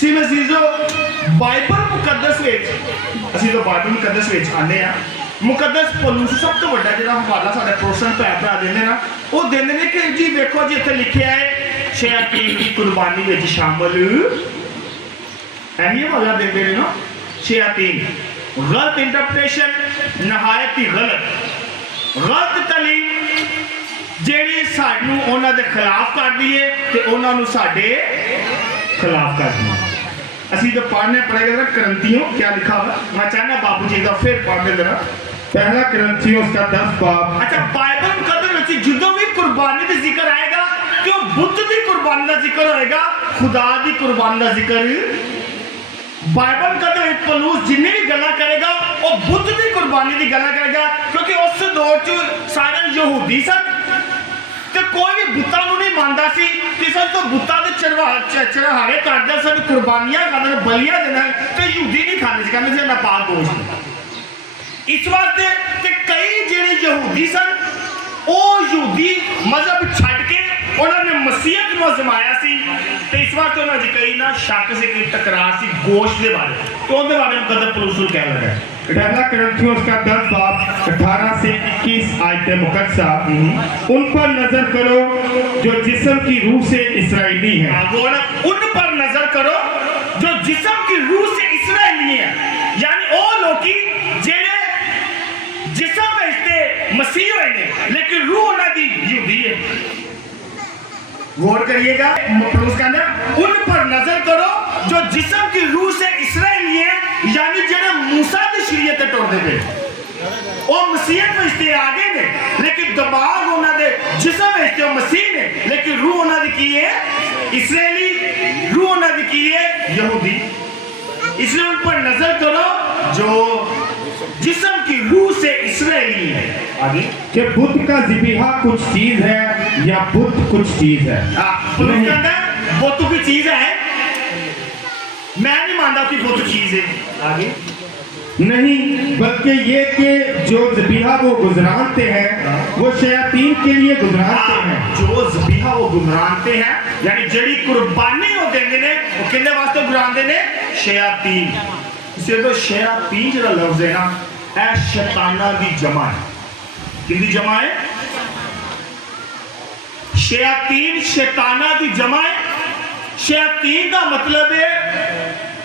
सी मसीजो Bible मुकद्दस असीं तो Bible मुकद्दस आने मुकद्दस पलूस सब तो बड़ा जो हवाला साढ़े प्रोसन भैन भरा देंगे ना वो देंगे ने कि जी देखो जी इतने लिखे है शयातीन की कुर्बानी में शामिल यही मजा देंगे ना शयातीन गलत इंटरप्रिटेशन नहायत ही गलत तलीम ਜਿਹੜੀ ਸਾਨੂੰ ਉਹਨਾਂ ਦੇ ਖਿਲਾਫ ਕਰਦੀ ਏ ਤੇ ਉਹਨਾਂ ਨੂੰ ਸਾਡੇ खिलाफ करदी असि तो पढ़ने पड़ेगा ना करंथियों क्या लिखा हुआ मैं चाहना बाबू जी का फिर पढ़ने देना पहला करंथियों उसका 10 बाब। अच्छा बाइबल मुकद्दस में जो भी कुर्बानी का जिक्र आएगा क्यों बुद्ध की कुर्बानी का जिक्र होएगा खुदा की कुर्बानी का जिक्र बाइबल मुकद्दस में पलूस जिन्नी भी गल्ला करेगा वो बुद्ध की कुर्बानी की गल्ला करेगा क्योंकि उस दौर च सारे यहूदी सन ਤੇ ਕੋਈ ਵੀ ਬੁੱਤਾਂ ਨੂੰ ਨਹੀਂ ਮੰਨਦਾ ਸੀ ਕਿਸੇ ਤੋਂ ਬੁੱਤਾਂ ਦੇ ਚੜ੍ਹਾਵੇ ਕਰਦੇ ਸਨ ਕੁਰਬਾਨੀਆਂ ਕਰਦੇ ਬਲੀਆਂ ਦੇਣਾ ਤੇ ਯਹੂਦੀ ਨਹੀਂ ਖਾਂਦੇ ਸੀ ਕਹਿੰਦੇ ਸੀ ਨਾ ਪਾਕ ਗੋਸ਼ਤ ਇਸ ਵਾਸਤੇ ਤੇ ਕਈ ਜਿਹੜੇ ਯਹੂਦੀ ਸਨ ਉਹ ਯਹੂਦੀ ਮਜ਼ਹਬ ਛੱਡ ਕੇ ਉਹਨਾਂ ਨੇ ਮਸੀਹਤ ਨੂੰ ਅਜ਼ਮਾਇਆ ਸੀ ਤੇ ਇਸ ਵਾਸਤੇ ਉਹਨਾਂ ਦੀ ਕਈ ਨਾ ਸ਼ੱਕ ਸੀ ਕਿ ਟਕਰਾਰ ਸੀ ਗੋਸ਼ਤ ਦੇ ਬਾਰੇ ਤੇ ਉਹਦੇ ਬਾਰੇ ਮੁਕੱਦਸ ਪਲੂਸ ਨੂੰ ਕਹਿ ਲੱਗਾ पहला करंथियों उसका 10 बाब 18 से 21 आयतें मुकद्दसा उन पर नजर करो जो जिस्म की रूह से इस्राएली हैं। उन पर नजर करो जो जिस्म की रूह से इस्राएली हैं यानी वो लोग जेड़े जिस्म में मसीह होए ने लेकिन रूह उन्हां दी यहूदी है गौर करिएगा पलूस कहंदा उन पर नजर करो जो जिस्म की रूह से इस्राएली है यानी जेड़े मूसा दी शरीयत ते टुरदे पे ओ मसीहत विच ते आ गए ने लेकिन दिमाग उन्हां दे जिस्म विच ते मसीह ने लेकिन रूह उन्हां दी की है इस्राएली रूह उन्हां दी की है यहूदी इसलिए उन पर नजर करो जो जिस्म की रूह से इस्राएली है आगे कि बुद्ध का ज़िबिहा कुछ चीज है या बुद्ध कुछ चीज है। बुद्ध की चीज है मैं नहीं मानता कि बुद्ध चीज है आगे नहीं बल्कि ये कि जो ज़िबिहा वो गुजरानते हैं वो शयातीन के लिए गुजरानते हैं जो ज़िबिहा वो गुजरानते हैं यानी जड़ी कुर्बानी वो देंगे ने वो किन्ने वास्ते गुजरानते ने शयातीन इसे तो शयातीन जो लफ्ज है ना ऐ शैताना दी जमा है किंदी जमा है शयातीन शैताना दी जमा है शयातीन का मतलब है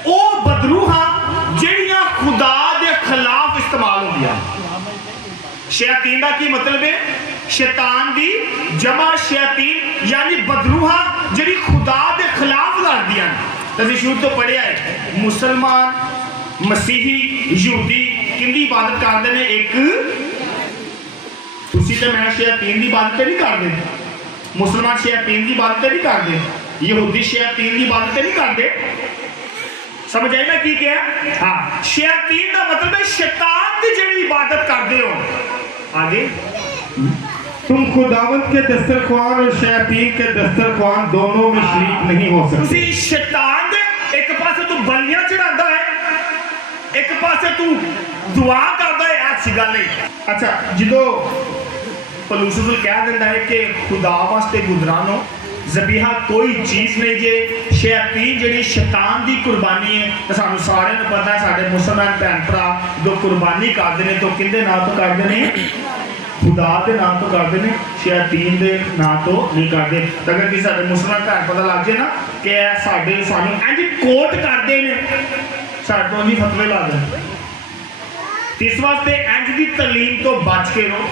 ओ बदरूहा ਜਿਹੜੀਆਂ खुदा ਦੇ खिलाफ इस्तेमाल होंदियां शयातीन का की मतलब है शैतान दी जमा शयातीन यानी बदरूहा ਜਿਹੜੀ खुदा ਦੇ खिलाफ लड़दियां ਅਸੀਂ शुरू तो पढ़िया है मुसलमान मसीही यहूदी किंदी इबादत करते हैं एक तुसी ते मैं शयातीन की इबादत नहीं करते मुसलमान शयातीन की इबादत नहीं करते यहूदी शयातीन की इबादत नहीं करते समझ आई ना की क्या हाँ शयातीन का मतलब है शैतान की जिहड़ी इबादत करते हो आगे तुम खुदावंद के दस्तरख्वान और शयातीन के दस्तरख्वान दोनों में शरीक नहीं हो सकते। तुसी शैतान दे एक पासे तू बलियां चढ़ांदा है एक पासे तू दुआ करदा है अच्छी गल नहीं अच्छा जो पलूस कह दिंदा है कि खुदा वास्ते गुजरानो ज़बीहा कोई चीज़ नहीं जे शयातीन जिहड़ी शैतान की कुर्बानी है तो सानू सारे नूं पता है साडे मुसलमान भैन भरा जो कुर्बानी करते हैं तो किहदे नाम तो करते हैं खुदा के नाम तो करते हैं शयातीन के नाम तो नहीं करते अगर किसी साडे मुसलमान भैन पता लग जाए ना कि साडे सानू इंज कोट करते हैं साडे तो नहीं फतवे ला दें इस वास्ते इंज की तलीम तो बच के रहो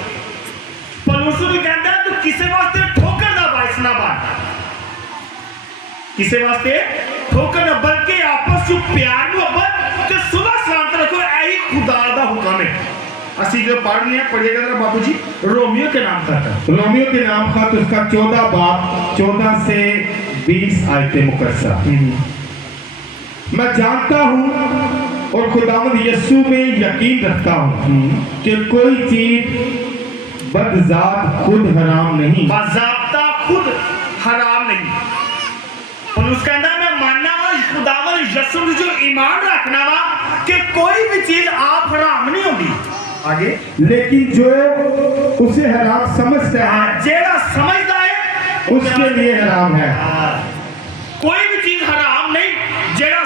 पलूस भी कहता है तू किसी वास्ते ठोकर का बायस ना बन किसी वास्ते ठोकर ना बल्कि आपस में प्यार मोहब्बत ते सुलह सलामत रखो यही खुदा का हुक्म है असि जो पढ़ लिया पढ़िएगा जरा बाबू जी रोमियो के नाम खत रोमियो के नाम खत उसका 14 बाब 14 से 20 आयतें मुकद्दसा। मैं जानता हूँ और खुदावंद यीशु में यकीन रखता हूँ कि कोई चीज बदजात खुद हराम नहीं बाज़ाब्ता खुद हराम नहीं पलूस कहता मैं मानना वा खुदावंद यीशु में जो ईमान रखना वा कि कोई भी चीज आप हराम नहीं होगी आगे लेकिन जो उसे हराम समझता है जेड़ा समझता है उसके लिए हराम है कोई भी चीज हराम नहीं जेड़ा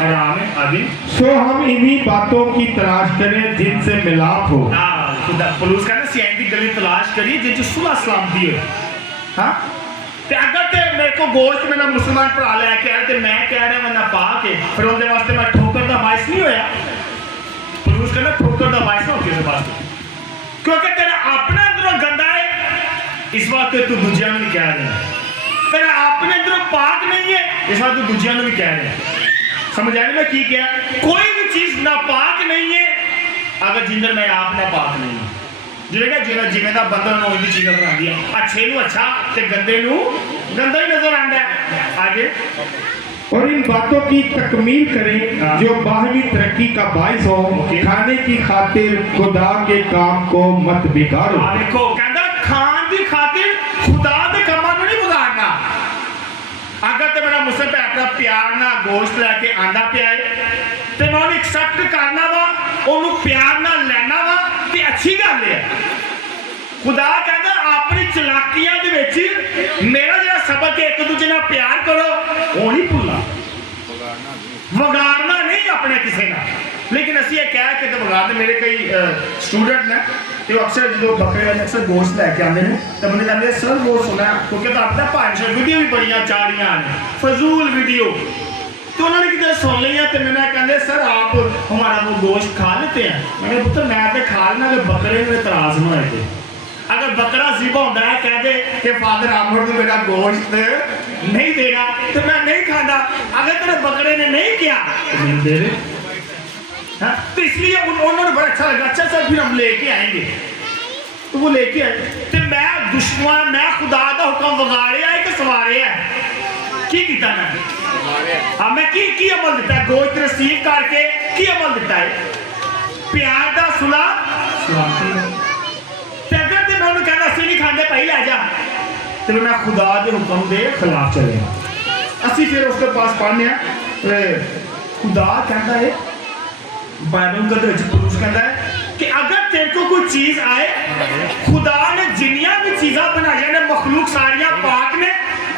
हराम है आगे। सो हम इन्हीं बातों की तलाश करें जिनसे मिलाप हो। खुदा पलूस कहना सियाई दी गली तलाश करिए जिन सुलह सलामती हो। हाँ ते अगर ते मेरे को गोश्त मेरा मुसलमान भरा लैके आया ते मैं कह रहा मैं ना पा के फिर उनके वास्ते मैं ठोकर दा बायस नहीं होया। पलूस कहना ठोकर दा बायस हो किसी वास्ते क्योंकि तेरा अपना अंदरों गंदा है इस वास्ते तू दूजिया नहीं कह रहा। तेरा अपने अंदरों पाक नहीं है इस वास्ते तू दूजिया भी कह रहा। समझ आया मैं की क्या कोई भी चीज ना पाक नहीं है अगर जिंदर मैं आप ना पाक नहीं है जिवेगा जिवेगा जिवेगा बंदा नु ओही चीज नजर आंदी है। अच्छे नु अच्छा ते गंदे नु गंदा ही नजर आंदा है। आगे और इन बातों की तकमील करें जो बाहरी तरक्की का बाइस हो। खाने की खातिर खुदा के काम को मत बिगाड़ो। देखो कहता खान की खातिर खुदा के कामां नु नहीं बिगाड़ना। अगर तो मेरा मुझसे अपना प्यार ना गोश्त लैके आंदा पिया है ते मैं उन्हें एक्सेप्ट करना वा ओनू प्यार ना लेना वा ते अच्छी गल है। खुदा कहता अपनी चलाकियां दे विच मेरा जो सबक है एक दूजे नाल प्यार करो वो नहीं भुलना वगाड़ना नहीं अपने किसी ना। लेकिन असी ये कह के तो वगाड़ते मेरे कई स्टूडेंट ने तो अक्सर जो बकरे अक्सर गोश्त लैके आते हैं तो मैंने कहते सर वो सुना क्योंकि तो अपना भाषा वीडियो भी बड़िया चाड़ियाँ फजूल वीडियो तो उन्होंने कितने सुन लिया तो मैंने कहते सर आप हमारा वो गोश्त खा लेते हैं। मैंने पुत्र मैं तो खा लेना अगर बकरे में तराज न होए थे अगर बकरा ज़िबा होता है कह दे कि फादर आमर ने मेरा गोश्त नहीं देना तो मैं नहीं खाता। अगर तेरे बकरे ने नहीं किया तो मैंने दे दे। हाँ तो इसलिए उन्होंने बड़ा अच्छा लगा। अच्छा सर फिर हम लेके आएंगे तो वो लेके आए तो मैं दुश्मन मैं खुदा का हुक्म वगाड़े है कि सवारे है की किया मैं हाँ मैं की अमल दिता है गोश्त रिसीव करके की अमल दिता है प्यार का सुलह कहना असि नहीं खाते भाई लै जा तो मैं खुदा के हुक्म के खिलाफ चले असी फिर उसके पास पढ़ने खुदा कहता है बाइबल के पुरुष कहता है कि अगर तेरे को कोई चीज आए खुदा ने जिन्नियां भी चीज़ा बनाई ने मखलूक सारियां पाक ने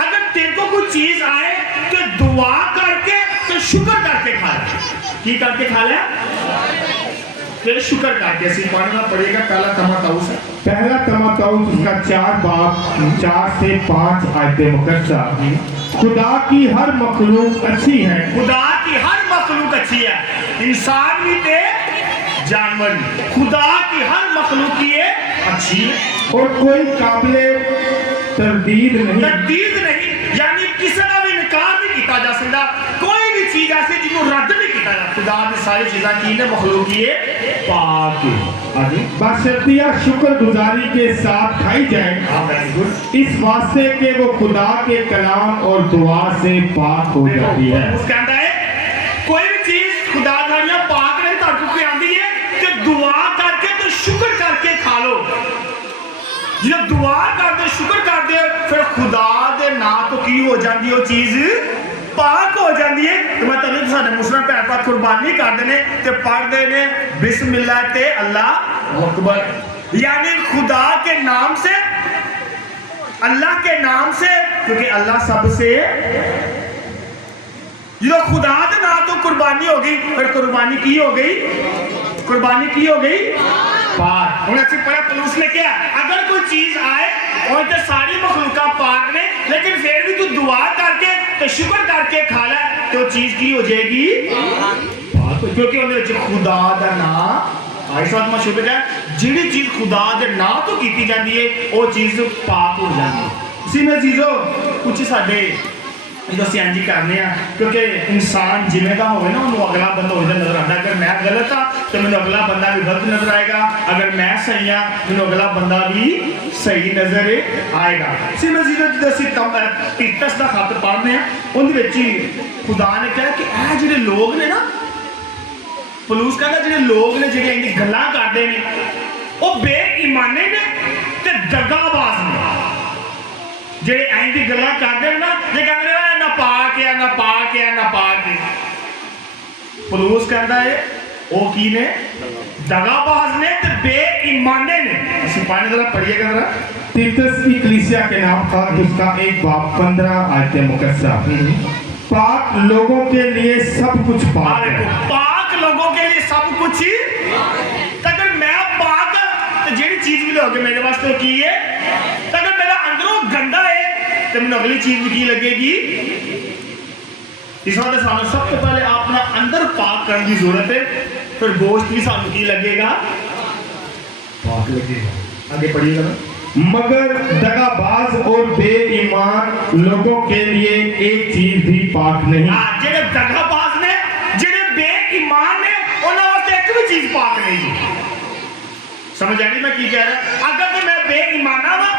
अगर तेरे को कोई चीज आए तो दुआ करके तो शुक्र करके खा ले। की करके खा ले फिर शुक्र करके ऐसे पढ़ना पड़ेगा। पहला तमाताउस है पहला तमाताउस उसका 4 बाब 4 से 5 आयतें मुकद्दसा। खुदा की हर मखलूक अच्छी है। खुदा की हर मखलूक अच्छी है इंसान भी थे जानवर भी। खुदा की हर मखलूक की है अच्छी है और कोई काबिले तरदीद नहीं यानी किसी का भी इनकार नहीं किया जा सकता। कोई भी चीज ऐसी जिसको रद्द नहीं किया जा खुदा ने सारी चीज़ें की ने मखलूक की है पाक है। बशर्तिया शुक्रगुजारी के साथ खाई जाए इस वास्ते के वो खुदा के कलाम और दुआ से पाक हो जाती है। कहता है कोई भी चीज खुदा खानिया पाक नहीं ताकू के आती है कि दुआ करके तो शुक्र करके खा लो। जो दुआ करते शुक्र करते फिर खुदा दे ना तो की हो जाती है वो चीज पाक हो जाती है। तो मैं तभी सारे मुस्लिम भैन भरा कुर्बानी करते हैं तो पढ़ते हैं बिस्मिल्लाह ते अल्लाह अकबर यानी खुदा के नाम से अल्लाह के नाम से क्योंकि अल्लाह सबसे जो खुदा के नाम तो कुर्बानी हो गई फिर कुर्बानी की हो गई पाक। उन्हें अच्छी पढ़ा पुलिस ने क्या अगर कोई चीज आए और तो सारी मखलूका पाक ने लेकिन फिर भी तू दुआ करके तो शुक्र करके खा ले तो चीज की हो जाएगी क्योंकि उन्हें खुदा का नाम इस बात मैं शुक्र है जिहड़ी चीज खुदा के नाम तो की जाती है वो चीज पाक हो जाती है। इसी में चीजों कुछ साडे जो सियांजी करने क्योंकि इंसान जिमें का हो ना उन्होंने अगला बंदा हो नजर आता। अगर मैं गलत हाँ तो मैंने अगला बंदा भी गलत नजर आएगा अगर मैं सही हाँ मैंने अगला बंदा भी सही नजर आएगा। तीतस का खत पढ़ने उन्हें खुदा ने कहा कि यह जो लोग ने ना पलूस कहता जो लोग ने जो इन्नी गल्लां करते हैं वो बेईमाने ने ते दगाबाज ने जेडे ऐं दी गल्लां करदे ना जे कहंदे ने ना पाक है पलूस कहता है वो की ने दगाबाज ने ते बेईमाने ने। ਅਸੀਂ पानी जरा पढ़िएगा जरा तीतस की कलीसिया के नाम का उसका 1 बाब 15 आयतें मुकद्दसा। पाक लोगों के लिए सब कुछ पाक है। पाक लोगों के लिए सब कुछ ही। अगर मैं पाक तो जेड़ी चीज भी लोगे मेरे वास्ते की है, अगर मेरा अंदरों गंदा है तो मैंने अगली चीज भी की लगेगी। इस वास्ते सानू सबसे पहले अपना अंदर पाक करने की जरूरत है, फिर गोश्त भी सानू की लगेगा, पाक लगेगा। आगे पढ़िएगा ना। मगर दगाबाज और बेईमान लोगों के लिए एक चीज भी पाक नहीं। जेड़े दगाबाज ने, जेड़े बेईमान ने, उन्हां वास्ते एक भी चीज पाक नहीं। समझ आ रही मैं की कह रहा? अगर तो मैं बेईमाना वा,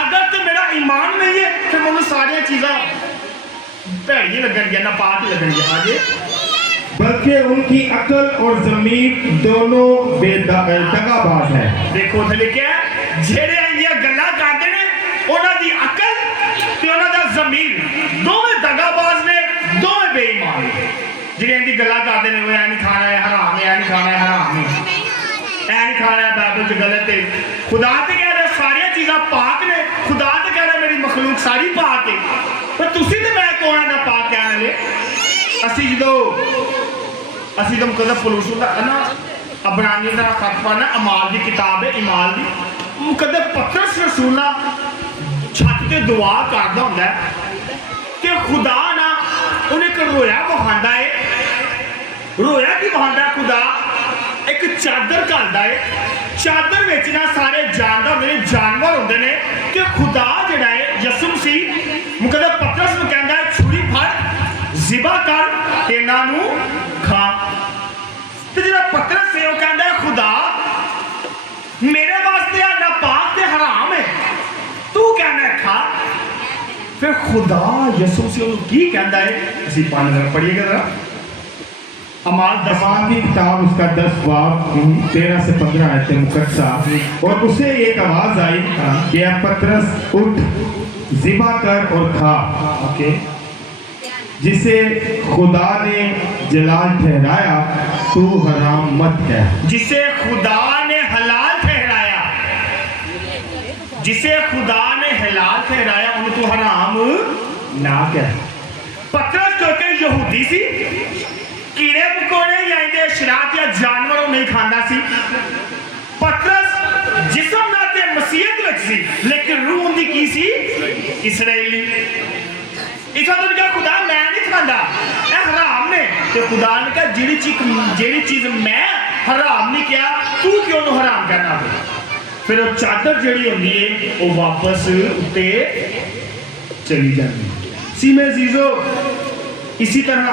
अगर तो मेरा ईमान नहीं है, फिर मुझे सारी चीज़ां भैड़ी लगन, ना पाक लगन। आगे बल्कि उनकी अकल और जमीन दोनों दगाबाज है। देखो थे लिखा जेड़े इंदियां गल्लां करदे ने, उन्हां दी अकल ते उन्हां दा जमीन दोवें दगाबाज ने, दोवें बेईमान ने। जेड़े इंदी गल्लां करदे ने, वो ऐ नहीं खाना है हराम है, ऐ नहीं खाना है हराम है, ऐ नहीं खाना है बाइबल च गलत है। खुदा ते कह रहा सारी चीज़ां पाक ने, खुदा ते कह रहा मेरी मखलूक सारी पाक है, पर तुसी ते मैं कौन है ना पाक कहने वाले? असी तो कदम पलूसन का ना अबरानी का खत पढ़ना, अमाल की किताब है, इमाल की कदे पतरस रसूल ना छत ते दुआ करदा हुंदा है कि खुदा ना उन्हें एक रोया बहांदा है। रोया की बहांदा खुदा एक चादर घालदा है, चादर विच ना सारे जानवर होंदे ने कि खुदा जिहड़ा है यसू मसीह मुकदे पतरस नूं कहंदा है छुरी फड़, ज़िबा कर ते इन्हां नूं खा। ते जिहड़ा पतरस है वो कहंदा है खुदा मेरे वास्ते ना पाक ते हराम है, तू कहना है खा। फिर खुदा यसू से की कहता है, असी पढ़िएगा जरा अमाल की किताब उसका 10 बाब 13 से 15 आयतें मुकद्दसा। और उसे एक आवाज आई कि पतरस उठ, ज़िबा कर और खा। ओके, जिसे खुदा ने जलाल ठहराया तू हराम मत कह। जिसे खुदा ने हलाल ठहराया, जिसे खुदा ने हलाल ठहराया उन्हें तू हराम ना कह। पतरस क्योंकि यहूदी सी, कीड़े मकोड़े या इनके शराब या जानवरों नहीं खाना सी। पतरस जिस्म नाते मसीहत विच सी, लेकिन रूह उनकी की सी इसराइली। इस वक्त क्या खुदा मैं नहीं खांदा, मैं हराम ने। तो खुदा ने कहा जेड़ी चीज मैं हराम नहीं किया, तू क्यों नु हराम करना? फिर वो चादर जेड़ी होंदी है वो वापस उत्ते चली जाती सी। मैं जीजो इसी तरह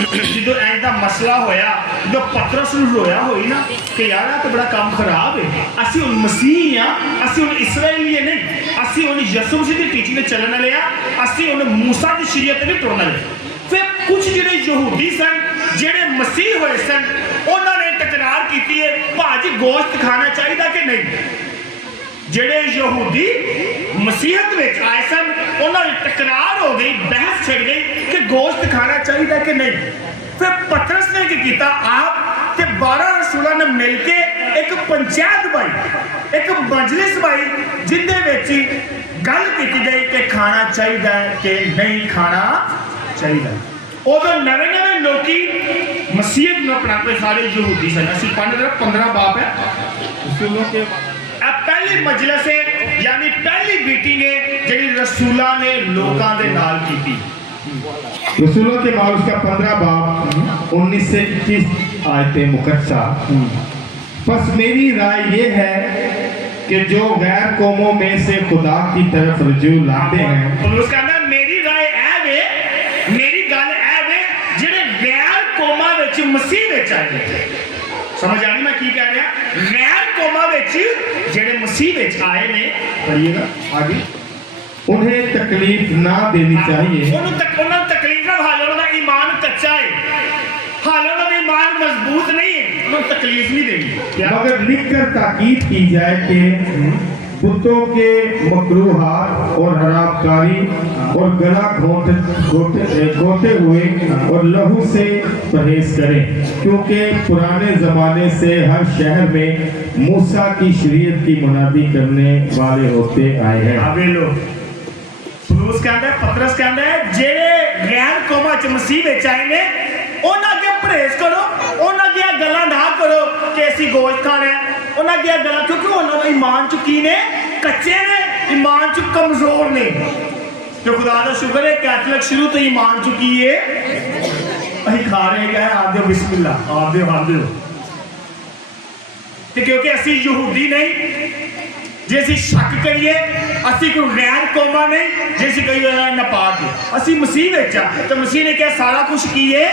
जो ऐसा मसला होया, जो पतरस नूं रोया होई ना कि यार तो बड़ा काम खराब है, असी हुण मसीह हाँ, असी हुण इसराइली नहीं, असी हुण यसू मसीह दी टीचिंग ते चलण वाले आ, असी हुण मूसा दी शरीयत ते नहीं टुरन वाले। फिर कुछ जिहड़े यहूदी सन, जिहड़े मसीह होए सन, उन्होंने तकरार की है भाजी गोश्त खाना चाहिए कि नहीं। जेड़े यहूदी मसीहत में आए सन उन्होंने तकरार हो गई, बहस छिड़ गई कि गोश्त खाना चाहिए कि नहीं। फिर पतरस ने क्या किया, आप ते 12 रसूलों ने मिलके एक पंचायत पाई, एक मजलिस पाई, जिंदे विच गल की गई कि खाना चाहिए कि नहीं खाना चाहिए। उदों नवे नवे लोकी मसीहत में अपनाते सारे यहूदी सन। असीं 15 बाप है रसूलों के। पहली मजलिस है यानी पहली मीटिंग है जिहड़ी रसूलां ने लोकां दे नाल कीती। रसूलों के माल उसका 15 बाब 19 से 21 आयतें मुकद्दसा। बस मेरी राय ये है कि जो गैर कौमों में से खुदा की तरफ रुजू लाते हैं, तो उसका ना मेरी राय है वे, मेरी गल है वे जिहड़े गैर कौमां विच मसीह विच आए। समझ आ रही मैं की कह रहा? गैर कौमां विच जिहड़े मसीह विच आए ने, पढ़िएगा आगे, उन्हें तकलीफ ना देनी चाहिए। उन्हें तकलीफ ना, हाल उनका ईमान कच्चा है, हाल उनका ईमान मजबूत नहीं है, उन्हें तकलीफ नहीं देनी। मगर लिखकर ताकीद की जाए कि बुतों के मकरूहात और हरामकारी और गला घोटे हुए और लहू से परहेज करें, क्योंकि पुराने ज़माने से हर शहर में मूसा की शरीयत की मुनादी करने वाले होते आए हैं। पतरस कहता है जेड़े गैर कौम ਵਿੱਚ ਮਸੀਹ ਵਿੱਚ ਆਏ ਨੇ ਉਹਨਾਂ ਅੱਗੇ ਪਰਹੇਜ਼ ਕਰੋ, ਉਹਨਾਂ ਦੀਆਂ ਗੱਲਾਂ ਨਾ ਕਰੋ ਕਿ ਅਸੀਂ ਗੋਸ਼ਤ ਖਾਣਾ ਹੈ। ਉਹਨਾਂ ਦੀਆਂ ਗੱਲਾਂ ਕਿਉਂਕਿ ਉਹਨਾਂ ਦਾ ਈਮਾਨ ਚ ਕੀ ਨੇ, ਕੱਚੇ ਨੇ, ਈਮਾਨ ਚ ਕਮਜ਼ੋਰ ਨੇ। ਤੇ ਖੁਦਾ ਦਾ ਸ਼ੁਕਰ ਹੈ ਕੈਥੋਲਿਕ ਸ਼ੁਰੂ ਤੋਂ ਈਮਾਨ ਚ ਕੀ ਹੈ, ਅਸੀਂ ਖਾ ਰਹੇ ਗਏ ਆਪ ਦਿਓ ਬਿਸਮਿਲ੍ਲਾ, ਆਪ ਦਿਓ। ਤੇ ਕਿਉਂਕਿ ਅਸੀਂ ਯਹੂਦੀ ਨਹੀਂ, ਜੇ ਅਸੀਂ ਸ਼ੱਕ ਕਰੀਏ ਅਸੀਂ ਕੋਈ ਗੈਰ ਕੌਮਾਂ ਨਹੀਂ, ਜੇ ਅਸੀਂ ਕਹੀਏ ਨਾਪਾਕ ਹੈ, ਅਸੀਂ ਮਸੀਹ ਵਿੱਚ ਆ। ਤੇ ਮਸੀਹ ਨੇ ਕਿਹਾ ਸਾਰਾ ਕੁਝ ਕੀ ਹੈ,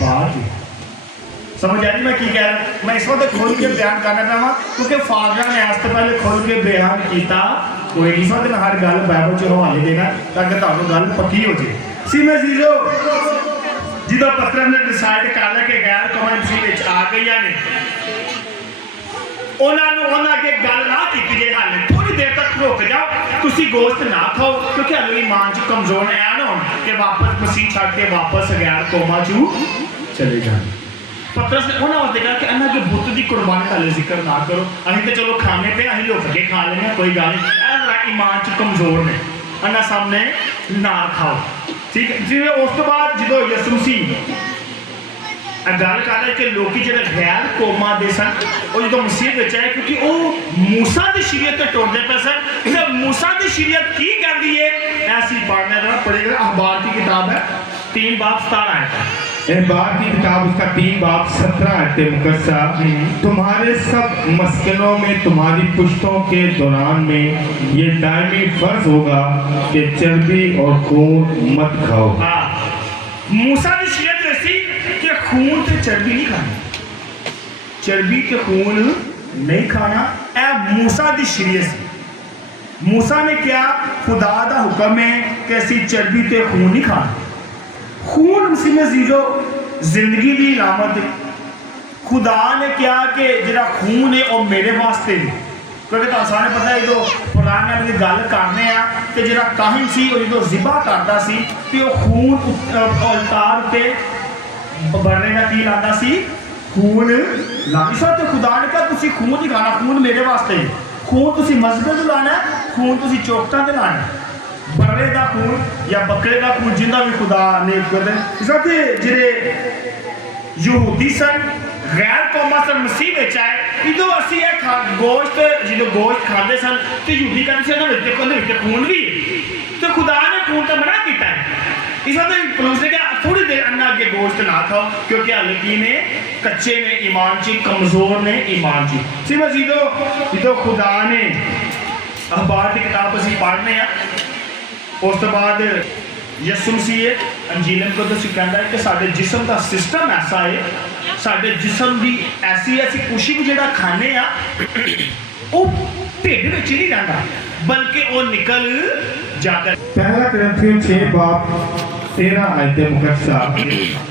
ਪਾਕ ਹੈ। समझ आ रही मैं की कह रहा, मैं इस वक्त खोल के बयान करना चाहवा क्योंकि फादर ने आज तो पहले खोल के बयान किया कोई नहीं। इस वक्त मैं हर गल बाइबल च हवाले देना ताकि तुहानू गल पक्की हो जाए। सी मैं जीजो जिदा पत्रस ने डिसाइड कर लिया कि गैर कौमां मसीह विच आ गईयां ने, उन्होंने अगे गल ना की जे हाले थोड़ी देर तक रुक जाओ, तुसी गोश्त ना खाओ क्योंकि हाले ईमान च कमजोर है ना कि वापस मसीह छड़ के वापस गैर कौमां च चले जाए। पत्रस ने उन्होंने वास्ते कहा कि इन्हां के बुत की कुर्बानी हाले जिक्र ना करो, असीं तो चलो खाने पे असीं लुक के खा लेंगे कोई गल नहीं, ईमान च कमजोर ने, इन्हां सामने ना खाओ। ठीक है, जिवें उस तो बाद जो यसू मसीह गल कर रहे कि लोग जो गैर कौमां दे सन वो जो मसीह विच आए क्योंकि वो मूसा की शरीयत तो टुरदे पे सन। मूसा की शरीयत की कहती है ऐसी पढ़ने पड़ेगा। अखबार की किताब है 3 बाब 17 आयत, अखबार की किताब उसका 3 बाब 17 आयत मुकद्दसा, तुम्हारे सब मस्किनों में तुम्हारी पुश्तों के दौरान में ये दायमी फर्ज होगा कि चर्बी और खून मत खाओ। मूसा की शरीयत ऐसी कि खून ते चर्बी नहीं खानी, चर्बी ते खून नहीं खाना, ए मूसा की शरीयत। मूसा ने क्या खुदा का हुक्म है कि असी चर्बी ते खून नहीं खाना। खून मसीह में जीजो जिंदगी की इलामत है। खुदा ने क्या कि जो खून है वो मेरे वास्ते भी, क्योंकि तो सारे पता है जो पुराने की गल करने तो जो काहिन सी जो जिबा करता सी कि वो खून अवतार उत्ते बरने का की लाता सी, खून लानी सा। तो खुदा ने कहा तुसी खून नहीं खाना, खून मेरे वास्ते है। खून तुसी मस्जिद लाना है, खून तुसी चौकटा ते लाना है। बर्रे का खून या बकरे का खून जिन्ना भी खुदा ने जिहड़े यहूदी सन गैर कौमां सन मसीह विच आए जो असी गोश्त जो गोश्त खाते सन तो यहूदी कहते सन उन्होंने खून भी तो खुदा ने खून तो मना किया है। इस वक्त पलूस ने कहा थोड़ी देर अन्ना अगे गोश्त ना खाओ क्योंकि हाले की ने कच्चे ने, ईमान ची कमजोर ने, ईमान ची सी मैं जो खुदा ने अखबार की किताब असी पढ़ने उस तो बाद यसू मसीह अंजील मुकद्दस कहता है कि साडे जिस्म का सिस्टम ऐसा है, साडे जिस्म की ऐसी ऐसी कुछ भी जो खाने वो ढिड विच नहीं रहिंदा बल्कि वो निकल जाता है। पहला कुरिन्थियों 6 बाब 13 आयत मुकद्दसा,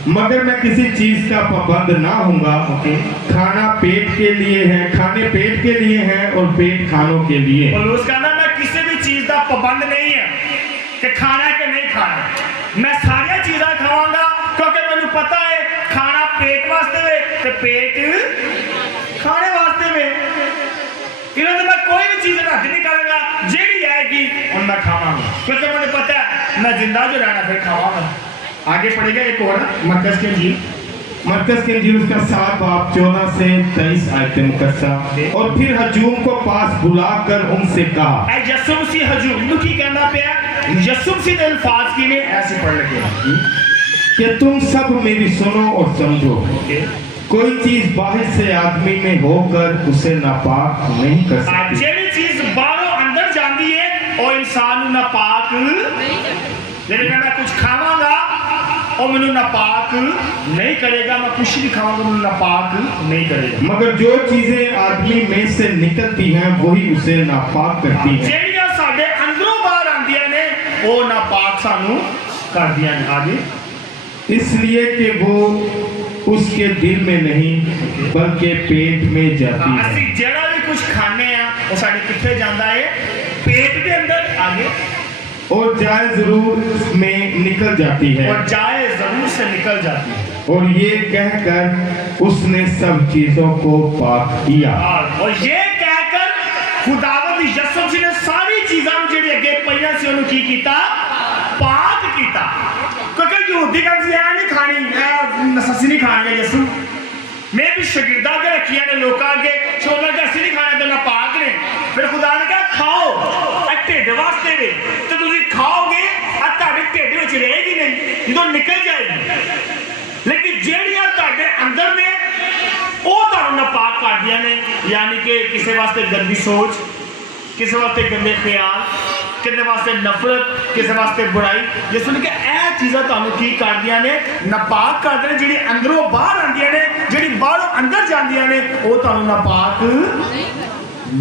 मगर मैं किसी चीज का पाबंद ना होऊंगा, खाना पेट के लिए है, खाने पेट के लिए हैं और पेट खानों के लिए। पौलुस कहना मैं किसी भी चीज का पाबंद नहीं है कि खाना कि नहीं खाना, मैं सारी चीज़ा खावांगा क्योंकि मैंने पता है खाना पेट वास्ते वे तो पेट खाने वास्ते वे। इन्होंने मैं कोई भी चीज़ रद्द नहीं करूंगा, जेड़ी आएगी और मैं खावांगा क्योंकि मुझे पता है मैं जिंदा जो रहना फिर खावांगा। आगे पढ़ेगा एक और मरकज़ की इंजील उसका 7 बाब 14 से 23 आयत मुकद्दसा, और फिर हजूम को पास बुलाकर उनसे कहा। यसू मसीह हजूम की कहना पे यसू मसीह ने अल्फाज की ने ऐसे पढ़ लगे कि तुम सब मेरी सुनो और समझो, कोई चीज बाहर से आदमी में होकर उसे नापाक नहीं कर सकती। जेड़ी चीज बाहरों अंदर जाती है और इंसान नापाक, जैसे मैं कुछ खावांगा और मैंने नापाक नहीं करेगा, मैं कुछ भी खाऊंगा मैंने नापाक नहीं करेगा। मगर जो चीजें आदमी में से निकलती हैं वही उसे नापाक करती हैं। जेड़ियां साडे अंदरों बाहर आंदियां ने वो नापाक सानू कर दियां ने। आगे इसलिए कि वो उसके दिल में नहीं बल्कि पेट में जाती है। असि जेड़ा भी कुछ खाने आ वो साडे किथे जांदा है, पेट के अंदर। आगे और जाए जरूर में निकल जाती है, और जाए जरूर से निकल जाती है। और ये कहकर उसने सब चीजों को पाक किया। और ये कहकर खुदावंद यसू मसीह ने सारी चीज़ां जेड़ी अगे पईयां सी ओनू की कीता, पाक कीता। क्योंकि यहूदी रोटी कभी ऐ नहीं खानी, नससी नहीं खानी है यसू। मैं भी शगिर्दा के रखिया ने लोग आगे शोला जैसे नहीं खाने तो नापाक ने। फिर खुदा ने कहा खाओ ढिड वास्ते वे तो तुम खाओगे ਤੁਹਾਡੇ ਢਿੱਡ ਵਿੱਚ रहेगी नहीं ਜਦੋਂ निकल जाएगी। लेकिन ਜਿਹੜੀਆਂ ਤੁਹਾਡੇ अंदर ने ਉਹ ਤੁਹਾਨੂੰ ਨਾਪਾਕ ਕਰਦੀਆਂ ਨੇ। यानी कि किसी वास्ते गंदी सोच, किसी वास्ते गंदे ख्याल, किसी वास्ते नफरत, किसी वास्ते बुराई। ये सुन के ਇਹ ਚੀਜ਼ਾਂ ਤੁਹਾਨੂੰ ਕੀ ਕਰਦੀਆਂ ਨੇ? ਨਾਪਾਕ ਕਰਦੇ ਨੇ। ਜਿਹੜੀ ਅੰਦਰੋਂ ਬਾਹਰ ਆਉਂਦੀਆਂ ਨੇ, ਜਿਹੜੀ ਬਾਹਰੋਂ ਅੰਦਰ ਜਾਂਦੀਆਂ ਨੇ, ਉਹ ਤੁਹਾਨੂੰ ਨਾਪਾਕ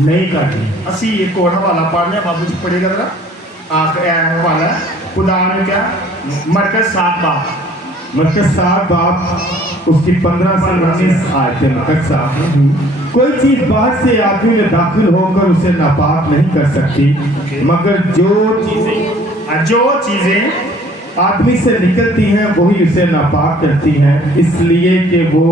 ਨਹੀਂ ਕਰਦੀ। ਅਸੀਂ ਇੱਕ ਹੋਰ ਹਵਾਲਾ ਪੜ੍ਹਨੇ ਬਾਬੂ ਜੀ ਪੜ੍ਹੇਗਾ ਜਰਾ ਆਖਰ हवाला खुदा ने क्या मरकज 7 बाब मरकज 7 बाब उसकी 15 से 19 आयतें मरकज 7। कोई चीज बाहर से आदमी में दाखिल होकर उसे नापाक नहीं कर सकती, मगर जो चीजें आदमी से निकलती हैं वही उसे नापाक करती हैं, इसलिए कि वो